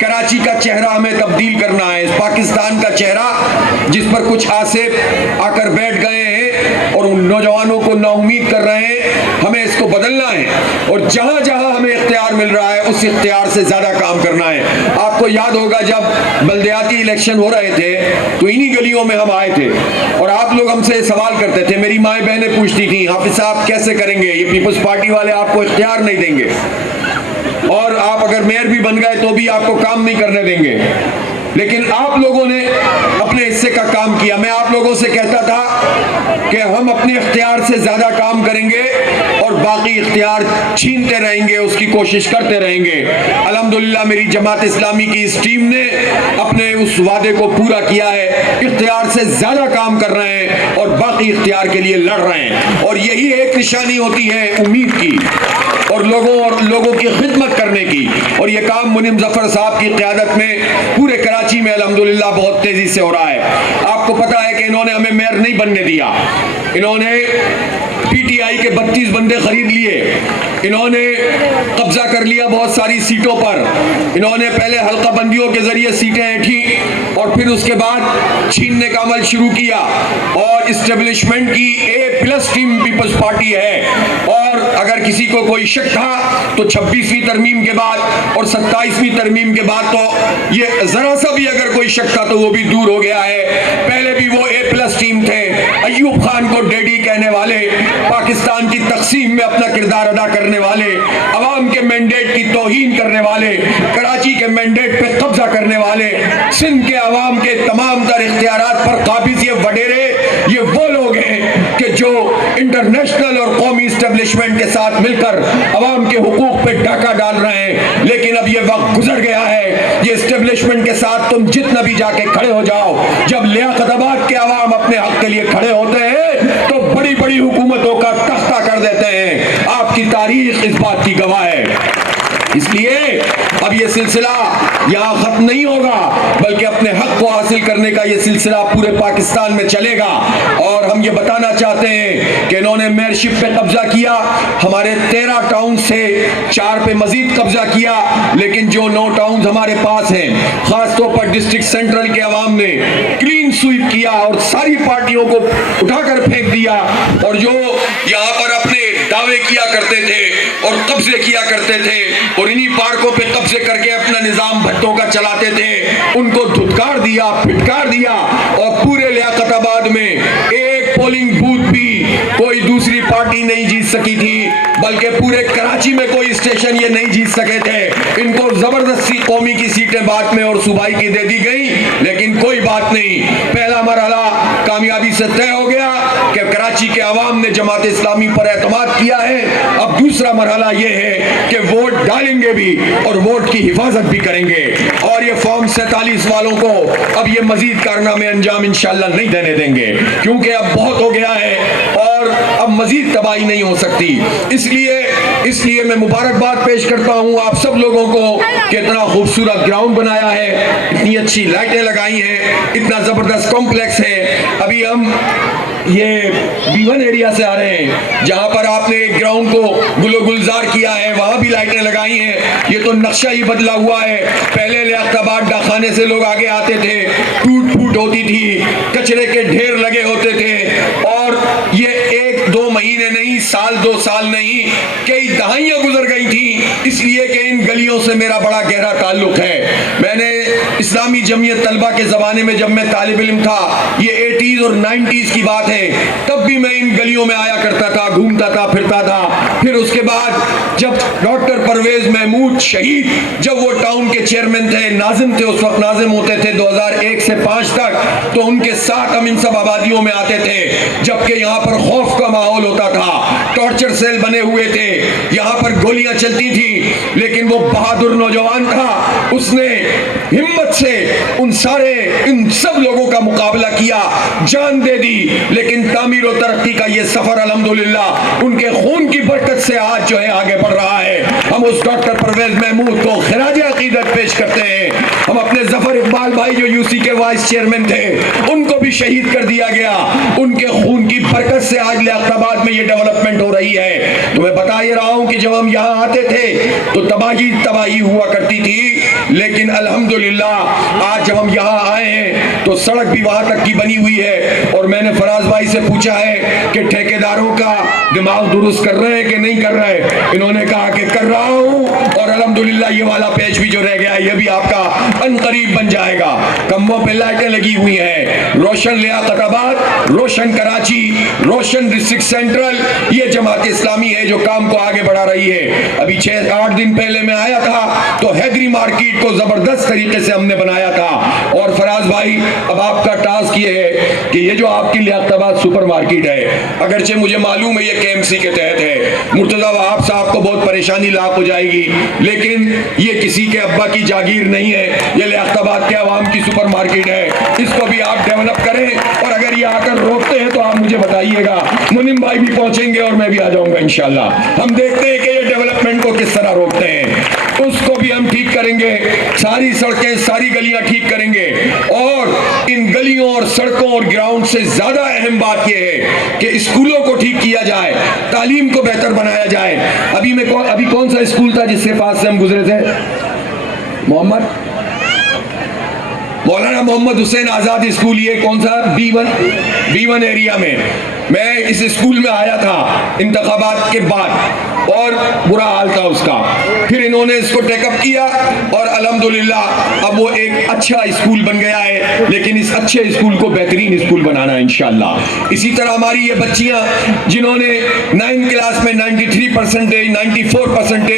कराची का चेहरा हमें तब्दील करना है। इस पाकिस्तान का चेहरा जिस पर कुछ आसिफ आकर बैठ गए हैं और उन नौजवानों को नाउम्मीद कर रहे हैं, हमें इसको बदलना है और जहां जहां हमें इख्तियार मिल रहा है उस इख्तियार से ज्यादा काम करना है। आपको याद होगा जब बल्दियाती इलेक्शन हो रहे थे तो इन्हीं गलियों में हम आए थे और आप लोग हमसे सवाल करते थे, मेरी माएँ बहनें पूछती थी, हाफिज साहब कैसे करेंगे, ये पीपल्स पार्टी वाले आपको इख्तियार नहीं देंगे और आप अगर मेयर भी बन गए तो भी आपको काम नहीं करने देंगे। लेकिन आप लोगों ने अपने हिस्से का काम किया। मैं आप लोगों से कहता था कि हम अपने इख्तियार से ज्यादा काम करेंगे और बाकी इख्तियार छीनते रहेंगे, उसकी कोशिश करते रहेंगे। अल्हम्दुलिल्लाह मेरी जमात इस्लामी की इस टीम ने अपने उस वादे को पूरा किया है, इख्तियार से ज्यादा काम कर रहे हैं और बाकी इख्तियार के लिए लड़ रहे हैं और यही एक निशानी होती है उम्मीद की और लोगों की खिदमत करने की। और ये काम मुनीम जफर साहब की क़यादत में पूरे कराची में अल्हम्दुलिल्लाह बहुत तेजी से हो रहा है। आपको पता है कि इन्होंने हमें मेयर नहीं बनने दिया, इन्होंने पीटीआई के 32 बंदे खरीद लिए, इन्होंने कब्जा कर लिया बहुत सारी सीटों पर, इन्होंने पहले हल्का बंदियों के जरिए सीटें ऐंठी और फिर उसके बाद छीनने का अमल शुरू किया और इस्टेब्लिशमेंट की A+ टीम पीपल्स पार्टी है। और अगर किसी को कोई शक था तो 26वीं तरमीम के बाद और 27वीं तरमीम के बाद तो ये जरा सा भी अगर कोई शक था तो वो भी दूर हो गया है। पहले भी वो A+ टीम थे, अयूब खान को डैडी कहने वाले, पाकिस्तान की तकसीम में अपना किरदार अदा करने वाले, अवाम के मैंडेट की तौहीन करने वाले, कराची के मैंडेट पे कब्जा करने वाले, सिंध के अवाम के तमाम तर इख्तियारात पर काबिज ये वडेरे, ये वो लोग हैं कि जो इंटरनेशनल और कौमी इस्टेब्लिशमेंट के साथ मिलकर अवाम के हुकूक पे डाका डाल रहे हैं। लेकिन अब ये वक्त गुजर गया है, ये इस्टेब्लिशमेंट के साथ तुम जितना भी जाके खड़े हो जाओ, जब लियाकताबाद के अवाम अपने हक के लिए खड़े होते हैं तो बड़ी बड़ी हुकूमतों का तख्ता कर देते हैं। आपकी तारीख इस बात की गवाह है। इसलिए अब ये सिलसिला यहाँ खत्म नहीं होगा, बल्कि अपने हक को हासिल करने का ये सिलसिला पूरे पाकिस्तान में चलेगा। और हम ये बताना चाहते हैं कि इन्होंने मेयरशिप पे कब्जा किया, हमारे 13 टाउन से 4 पे मजीद कब्जा किया, लेकिन जो 9 टाउन हमारे पास हैं, खासतौर पर डिस्ट्रिक्ट सेंट्रल के अवाम ने क्लीन स्वीप किया और सारी पार्टियों को उठाकर फेंक दिया और जो यहाँ पर अपने दावे किया करते थे और कब्जे किया करते थे और इन्हीं पार्कों पे कब्जे करके अपना निजाम भट्टों का चलाते थे, उनको धुतकार दिया, फिटकार दिया और पूरे लियाकताबाद में एक पोलिंग बूथ भी कोई दूसरी पार्टी नहीं जीत सकी थी, बल्कि पूरे कराची में कोई स्टेशन ये नहीं जीत सके थे। इनको जबरदस्ती कौमी की सीटें बाद में और सूबाई की दे दी गई, लेकिन कोई बात नहीं, पहला मरहला कामयाबी से तय हो गया कि कराची के अवाम ने जमात इस्लामी पर एतमाद किया है। अब दूसरा मरहला ये है कि वोट डालेंगे भी और वोट की हिफाजत भी करेंगे और ये फॉर्म 47 वालों को अब ये मजीद कारनामे अंजाम इंशाअल्लाह नहीं देने देंगे, क्योंकि अब बहुत हो गया है और अब मजीद तबाही नहीं हो सकती। इसलिए मैं मुबारकबाद पेश करता हूँ आप सब लोगों को कि इतना खूबसूरत ग्राउंड बनाया है, इतनी अच्छी लाइटें लगाई हैं, इतना जबरदस्त कॉम्प्लेक्स है। अभी हम ये B1 एरिया से आ रहे हैं जहां पर आपने एक ग्राउंड को गुलो गुलजार किया है, वहां भी लाइटें लगाई हैं। ये तो नक्शा ही बदला हुआ है। पहले लियाकताबाद डाकखाने से लोग आगे आते थे, टूट फूट होती थी, कचरे के ढेर लगे होते थे और ये 1-2 महीने नहीं, साल 2 साल नहीं, कई दहाइयां गुजर गई थी, इसलिए कि इन गलियों से मेरा बड़ा गहरा ताल्लुक है। मैंने इस्लामी जमीयत तलबा के ज़माने में जब मैं तालिब इल्म था, ये 80s और 90s की बात है, तब भी मैं इन गलियों में आया करता था, घूमता था, फिरता था। फिर उसके बाद जब डॉक्टर परवेज महमूद शहीद, जब वो टाउन के चेयरमैन थे, नाजिम थे, उस वक्त नाजिम होते थे 2001 से 5 तक, तो उनके साथ हम इन सब आबादियों में आते थे, जबकि यहाँ पर खौफ का माहौल होता था, टॉर्चर सेल बने हुए थे, यहाँ पर गोलियां चलती थी, लेकिन वो बहादुर नौजवान था, उसने हिम्मत से इन सब लोगों का मुकाबला किया, जान दे दी। लेकिन तामीर और तरक्की का ये सफर अल्हम्दुलिल्लाह उनके खून की बरकत से आज जो है आगे बढ़ रहा है। हम उस डॉक्टर परवेज महमूद को खिराज अकीदत पेश करते हैं। हम अपने जफर इकबाल भाई जो यूसी के वाइस चेयरमैन थे, उनको भी शहीद कर दिया गया। उनके खून की बरकत से आज लियाकताबाद में ये डेवलपमेंट हो रही है। तो मैं बता ही रहा हूं कि जब हम यहाँ आते थे तो तबाही हुआ करती थी, लेकिन अल्हम्दुलिल्लाह आज जब हम यहाँ आए हैं तो सड़क भी वहां तक की बनी हुई है। और मैंने फराज भाई से पूछा है कि ठेकेदारों का दिमाग दुरुस्त कर रहे हैं कि नहीं कर रहे। इन्होंने कहा कि कर रहा हूं, और अल्हम्दुलिल्लाह ये वाला पेज भी जो रह गया है ये भी आपका अनकरीब बन जाएगा। खंभों पे लाइटें लगी हुई हैं, रोशन लियाकताबाद, रोशन कराची, रोशन डिस्ट्रिक्ट सेंट्रल, ये जमात इस्लामी है जो काम को आगे बढ़ा रही है। अभी 6-8 दिन पहले मैं आया था तो हैदरी मार्केट को जबरदस्त तरीके से हमने बनाया था। और फराज भाई, अब आपका टास्क ये है कि ये जो आपकी लियाकताबाद सुपर मार्केट है, अगरचे मुझे मालूम है ये केएमसी के तहत है, मुर्तजा वहाब साहब को बहुत परेशानी लाक हो जाएगी, लेकिन ये किसी के अब्बा की जागीर नहीं है, ये लियाकताबाद के अवाम की सुपर मार्केट है। इसको भी आप डेवलप करें, और अगर ये आकर रोकते हैं तो आप मुझे बताइएगा। मुनीम भाई भी पहुंचेंगे और मैं भी आ जाऊंगा इंशाल्लाह। हम देखते हैं कि ये डेवलपमेंट को किस तरह रोकते हैं, उसको भी हम ठीक करेंगे। सारी सड़कें, सारी गलियां ठीक करेंगे। और इन गलियों और सड़कों और ग्राउंड से ज्यादा अहम बात यह है कि स्कूलों को ठीक किया जाए, तालीम को बेहतर बनाया जाए। अभी कौन सा स्कूल था जिसके पास से हम गुजरे थे? मौलाना मोहम्मद हुसैन आजाद स्कूल, ये कौन सा? B1 एरिया में। मैं इस स्कूल में आया था इंतखाबात के बाद और बुरा हाल था उसका। फिर इन्होंने इसको टेकअप किया और अल्हम्दुलिल्लाह अब वो एक अच्छा स्कूल बन गया है। लेकिन इस अच्छे स्कूल को बेहतरीन स्कूल बनाना है इंशाल्लाह। इसी तरह हमारी ये बच्चियां जिन्होंने 9th क्लास में 93%, 94%,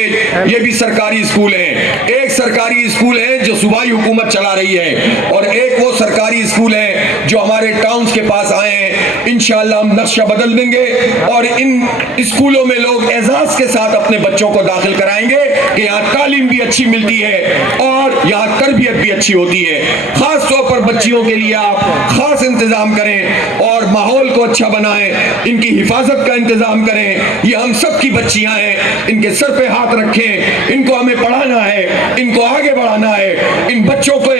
ये भी सरकारी स्कूल हैं। एक सरकारी स्कूल है जो सूबाई हुकूमत चला रही है, और एक वो सरकारी स्कूल है जो हमारे टाउन्स के पास आए हैं। इंशाल्लाह हम नक्शा बदल देंगे और इन स्कूलों में लोग एजाज के साथ अपने बच्चों को दाखिल कराएंगे कि यहाँ तालीम भी अच्छी मिलती है और यहाँ तरबियत भी अच्छी होती है। खास तौर पर बच्चियों के लिए आप खास इंतजाम करें और माहौल को अच्छा बनाएं, इनकी हिफाजत का इंतजाम करें। ये हम सब की बच्चियां हैं, इनके सर पे हाथ रखें, इनको हमें पढ़ाना है, इनको आगे बढ़ाना है। इन बच्चों को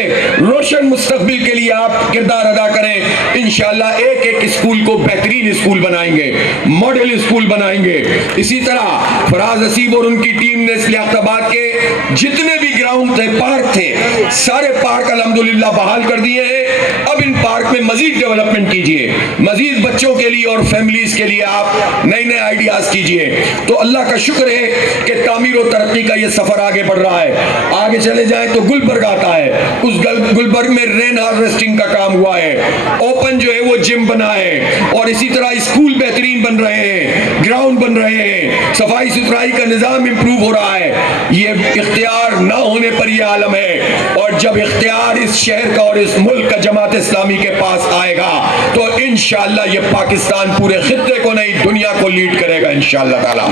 रोशन मुस्तकबिल के लिए आप किरदार अदा करें। इंशाल्लाह एक एक स्कूल को बेहतरीन स्कूल बनाएंगे, मॉडल स्कूल बनाएंगे। इसी तरह फराज हसीब और उनकी टीम ने लियाकताबाद के जितने भी ग्राउंड थे, पार्क थे, सारे पार्क अल्हम्दुलिल्लाह बहाल कर दिए हैं। अब इन पार्क में मजीद डेवलपमेंट कीजिए, मजीद बच्चों के लिए और फैमिलीज के लिए आप नए नए आइडियाज कीजिए। तो अल्लाह का शुक्र है कि तामीर और तरक्की का ये सफर आगे बढ़ रहा है। आगे चले जाए तो गुलबर्ग आता है, उस गुलबर्ग में रेन हार्वेस्टिंग का काम हुआ है, ओपन जो है वो जिम बना है, और इसी तरह स्कूल बेहतरीन बन रहे हैं, ग्राउंड बन रहे हैं, सफाई सुथराई का निजाम इंप्रूव हो रहा है। ये इख्तियार ना होने पर यह आलम है, और जब इख्तियार इस शहर का और इस मुल्क का जमात इस्लामी के पास आएगा तो इंशाअल्लाह ये पाकिस्तान पूरे खित्ते को नहीं दुनिया को लीड करेगा इंशाअल्लाह ताला।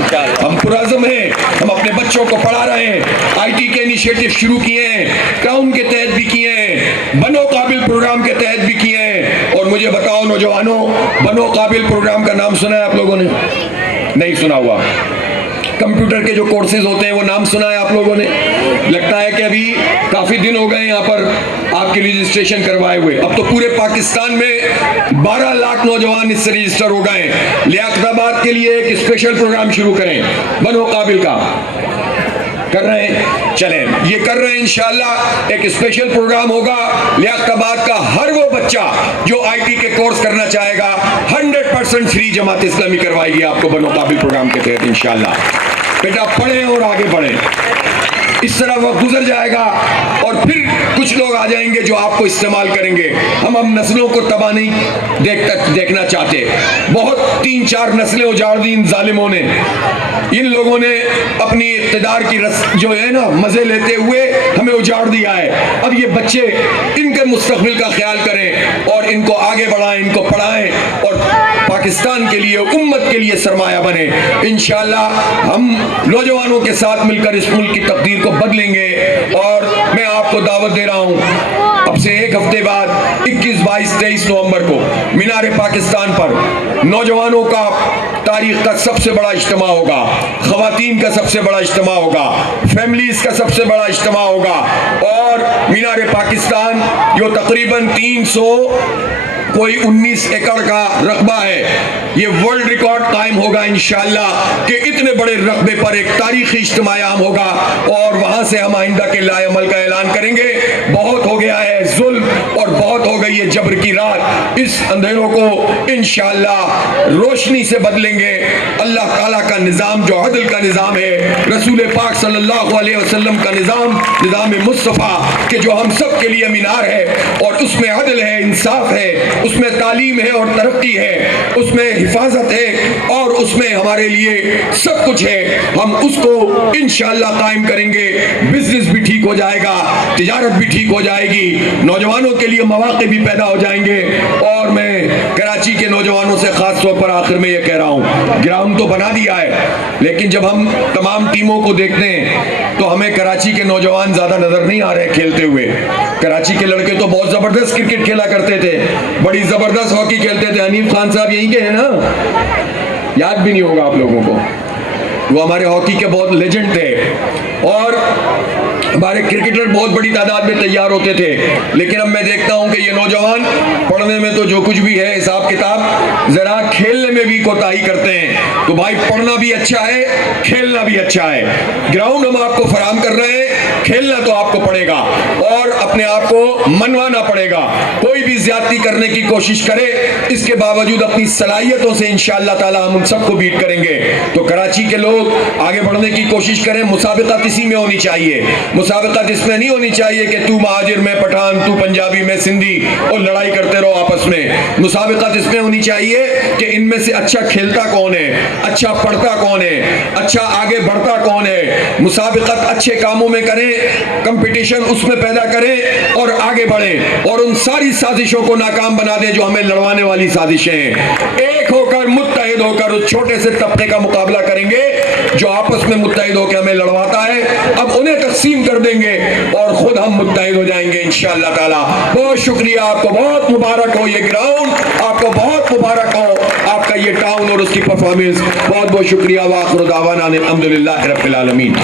हम पुरअज़्म हैं, हम अपने बच्चों को पढ़ा रहे हैं, IT के इनिशिएटिव शुरू किए हैं, क्राउन के तहत भी किए हैं, बनो काबिल प्रोग्राम के तहत भी किए हैं। और मुझे बताओ नौजवानों, बनो काबिल प्रोग्राम का नाम सुना है आप लोगों ने? नहीं सुना हुआ। कंप्यूटर के जो कोर्सेज होते हैं वो नाम सुना है आप लोगों ने? लगता है कि अभी काफी दिन हो गए यहाँ पर आपके रजिस्ट्रेशन करवाए हुए। अब तो पूरे पाकिस्तान में 12 लाख नौजवान इससे रजिस्टर हो गए। लियाकताबाद के लिए एक स्पेशल प्रोग्राम शुरू करें, बनो काबिल का। कर रहे हैं, चलें ये कर रहे हैं। इंशाल्लाह एक स्पेशल प्रोग्राम होगा लियाकताबाद का। हर वो बच्चा जो IT के कोर्स करना चाहेगा 100% फ्री जमात इस्लामी करवाएगी आपको बनो काबिल प्रोग्राम के तहत इंशाल्लाह। बेटा पढ़ें और आगे बढ़ें, इस तरह वक्त गुजर जाएगा और फिर कुछ लोग आ जाएंगे जो आपको इस्तेमाल करेंगे। हम नस्लों को तबाह नहीं देखना चाहते। बहुत 3-4 नस्लें उजाड़ दी इन जालिमों ने। इन लोगों ने अपनी इक़्तिदार की जो है ना मजे लेते हुए हमें उजाड़ दिया है। अब ये बच्चे इनके मुस्तक़बिल का ख्याल करें और इनको आगे बढ़ाएं, इनको पढ़ाएं और पाकिस्तान के लिए, उम्मत के लिए सरमाया बने। इंशाअल्लाह हम नौजवानों के साथ मिलकर इस मुल्क की तकदीर को बदलेंगे। और मैं आपको दावत दे रहा हूँ अब से एक हफ्ते बाद 21, 22, 23 नवंबर को मीनार पाकिस्तान पर नौजवानों का तारीख का सबसे बड़ा इज्तिमा होगा, खवातीन का सबसे बड़ा इज्तिमा होगा, फैमिलीज का सबसे बड़ा इज्तिमा होगा। और मीनार पाकिस्तान जो तकरीबन 319 एकड़ का रकबा है, ये वर्ल्ड रिकॉर्ड कायम होगा इंशाअल्लाह कि इतने बड़े रकबे पर एक तारीखी इज्तिमा होगा। और वहां से हम आइंदा के लाएअमल का ऐलान करेंगे। बहुत हो गया है जुल्म और बहुत हो गई है जबर की रात। इस अंधेरों को इंशाअल्लाह रोशनी से बदलेंगे। अल्लाह ताला का निज़ाम जो अदल का निज़ाम है, रसूल पाक सल्लल्लाहु अलैहि वसल्लम का निज़ाम मुस्तफ़ा के जो हम सब के लिए मीनार है, और उसमें अदल है, इंसाफ है, उसमें तालीम है और तरक्की है, उसमें हिफाजत है और उसमें हमारे लिए सब कुछ है। हम उसको इंशाअल्लाह कायम करेंगे। बिजनेस भी ठीक हो जाएगा, तिजारत भी ठीक हो जाएगी, नौजवानों के लिए मौके भी पैदा हो जाएंगे। और मैं कराची के नौजवानों से खास तौर पर आखिर में ये कह रहा हूँ, ग्राउंड तो बना दिया है, लेकिन जब हम तमाम टीमों को देखते हैं तो हमें कराची के नौजवान ज्यादा नजर नहीं आ रहे खेलते हुए। कराची के लड़के तो बहुत जबरदस्त क्रिकेट खेला करते थे, बड़ी जबरदस्त हॉकी खेलते थे। हनीफ खान साहब यहीं के हैं ना, याद भी नहीं होगा आप लोगों को, वो हमारे हॉकी के बहुत लेजेंड थे। और हमारे क्रिकेटर बहुत बड़ी तादाद में तैयार होते थे। लेकिन अब मैं देखता हूं कि ये नौजवान पढ़ने में तो जो कुछ भी है हिसाब किताब, जरा खेलने में भी कोताही करते हैं। तो भाई पढ़ना भी अच्छा है, खेलना भी अच्छा है। ग्राउंड हम आपको फराहम कर रहे हैं, खेलना तो आपको पड़ेगा और अपने आप को मनवाना पड़ेगा। कोई भी ज्यादती करने की कोशिश करे, इसके बावजूद अपनी सलाहियतों से इंशाअल्लाह ताला हम उन सबको बीट करेंगे। तो कराची के लोग आगे बढ़ने की कोशिश करें। मुसाबिकत इसी में होनी चाहिए, मुसाबिकत इसमें नहीं होनी चाहिए कि तू महाजिर में पठान, तू पंजाबी में सिंधी और लड़ाई करते रहो आपस में। मुसाबिकत इसमें होनी चाहिए कि इनमें से अच्छा खेलता कौन है, अच्छा पढ़ता कौन है, अच्छा आगे बढ़ता कौन है। मुसाबिकत अच्छे कामों में करें, कंपटीशन उसमें पैदा करें और आगे बढ़ें और उन सारी साजिशों को नाकाम बना दें जो हमें लड़वाने वाली साजिशें हैं। एक होकर मुत्तहिद होकर उस छोटे से तबके का मुकाबला करेंगे जो आपस में मुत्तहिद होकर हमें लड़वाता है। अब उन्हें तकसीम कर देंगे और खुद हम मुत्तहिद हो जाएंगे इंशाअल्लाह ताला। बहुत शुक्रिया, आपको बहुत मुबारक हो ये ग्राउंड, आपको बहुत मुबारक हो आपका ये टाउन और उसकी परफॉर्मेंस। बहुत बहुत शुक्रिया। वाखिर दावाना अल्हम्दुलिल्लाहि रब्बिल आलमीन।